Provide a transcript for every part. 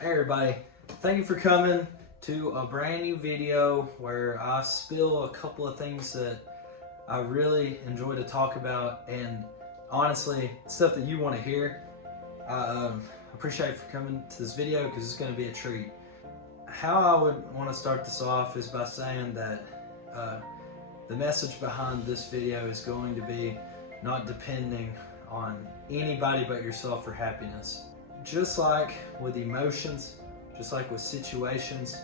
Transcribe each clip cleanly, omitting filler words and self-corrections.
Hey everybody, thank you for coming to a brand new video where I spill a couple of things that I really enjoy to talk about, and honestly, stuff that you want to hear. I appreciate you for coming to this video because it's going to be a treat. How I would want to start this off is by saying that the message behind this video is going to be not depending on anybody but yourself for happiness. Just like with emotions, just like with situations,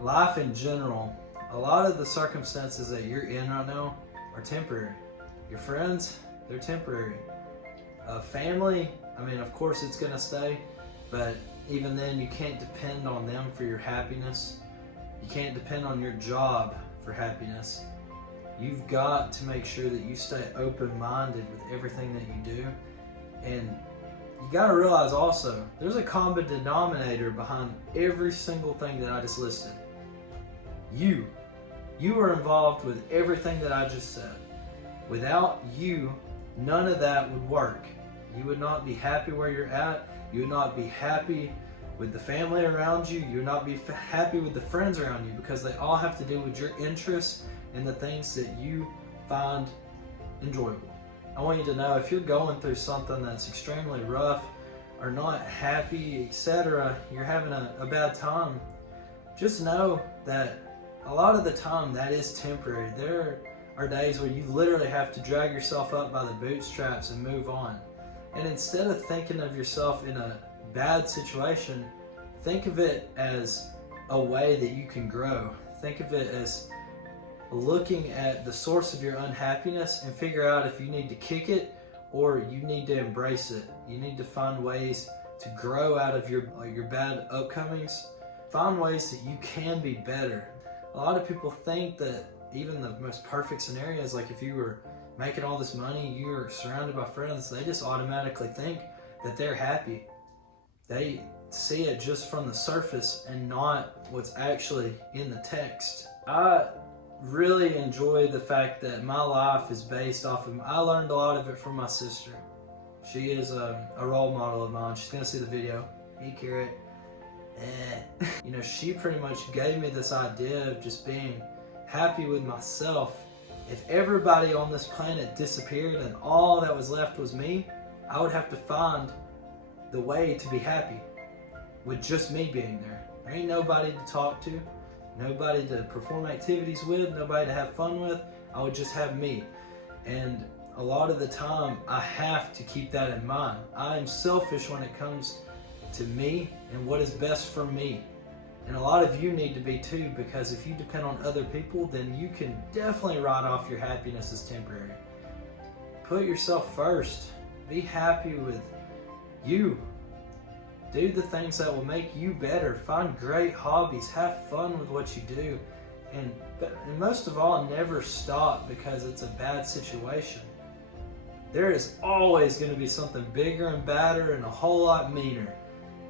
life in general, a lot of the circumstances that you're in right now are temporary. Your friends, they're temporary. Family, I mean, of course it's gonna stay, but even then you can't depend on them for your happiness. You can't depend on your job for happiness. You've got to make sure that you stay open-minded with everything that you do, and you gotta realize also, there's a common denominator behind every single thing that I just listed. You are involved with everything that I just said. Without you, none of that would work. You would not be happy where you're at. You would not be happy with the family around you. You would not be happy with the friends around you, because they all have to do with your interests and the things that you find enjoyable. I want you to know, if you're going through something that's extremely rough or not happy, etc., you're having a bad time, just know that a lot of the time that is temporary. There are days where you literally have to drag yourself up by the bootstraps and move on. And instead of thinking of yourself in a bad situation, think of it as a way that you can grow. Think of it as looking at the source of your unhappiness and figure out if you need to kick it or you need to embrace it. You need to find ways to grow out of your bad upcomings. Find ways that you can be better. A lot of people think that even the most perfect scenarios, like if you were making all this money, you were surrounded by friends, they just automatically think that they're happy. They see it just from the surface and not what's actually in the text. I really enjoy the fact that my life is based off of, I learned a lot of it from my sister. She is a role model of mine. She's gonna see the video. Hey, Carrot. You know, she pretty much gave me this idea of just being happy with myself. If everybody on this planet disappeared and all that was left was me, I would have to find the way to be happy with just me being there. There ain't nobody to talk to, nobody to perform activities with, nobody to have fun with. I would just have me. And a lot of the time, I have to keep that in mind. I am selfish when it comes to me and what is best for me. And a lot of you need to be too, because if you depend on other people, then you can definitely write off your happiness as temporary. Put yourself first. Be happy with you. Do the things that will make you better. Find great hobbies. Have fun with what you do. And most of all, never stop because it's a bad situation. There is always going to be something bigger and badder and a whole lot meaner.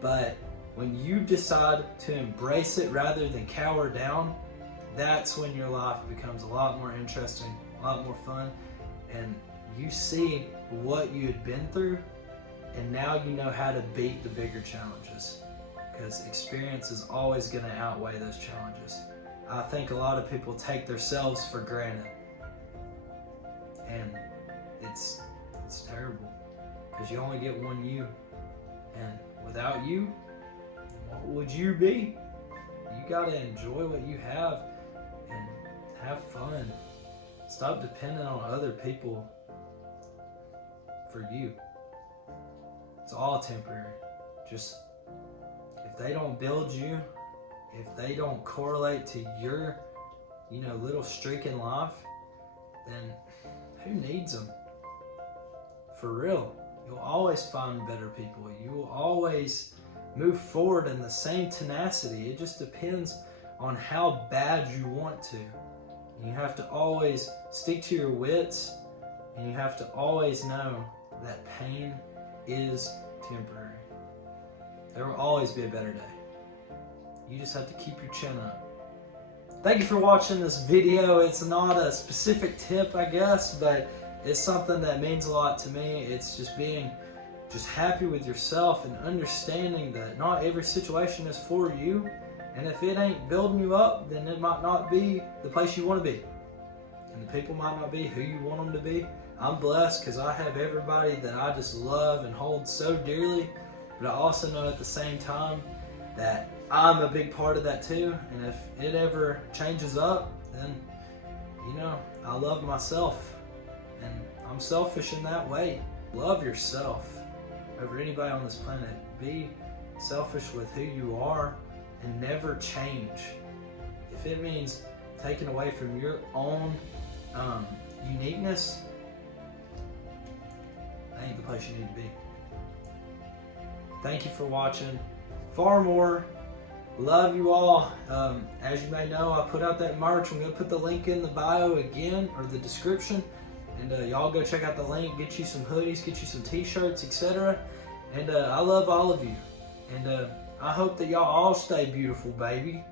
But when you decide to embrace it rather than cower down, that's when your life becomes a lot more interesting, a lot more fun, and you see what you had been through, and now you know how to beat the bigger challenges, because experience is always going to outweigh those challenges. I think a lot of people take themselves for granted, and it's terrible, because you only get one you, and without you, what would you be? You gotta enjoy what you have and have fun. Stop depending on other people for you. It's all temporary. Just, if they don't build you, if they don't correlate to your, little streak in life, then who needs them? For real. You'll always find better people. You will always move forward in the same tenacity. It just depends on how bad you want to. You have to always stick to your wits, and you have to always know that pain is temporary. There will always be a better day. You just have to keep your chin up. Thank you for watching this video. It's not a specific tip, I guess, but it's something that means a lot to me. It's just being just happy with yourself and understanding that not every situation is for you. And if it ain't building you up, then it might not be the place you want to be. And the people might not be who you want them to be. I'm blessed because I have everybody that I just love and hold so dearly. But I also know at the same time that I'm a big part of that too. And if it ever changes up, then, I love myself. And I'm selfish in that way. Love yourself over anybody on this planet. Be selfish with who you are and never change. If it means taking away from your own uniqueness, that ain't the place you need to be. Thank you for watching. Far more. Love you all. As you may know, I put out that merch. I'm going to put the link in the bio again, or the description. And y'all go check out the link, get you some hoodies, get you some t-shirts, etc. And I love all of you. And I hope that y'all all stay beautiful, baby.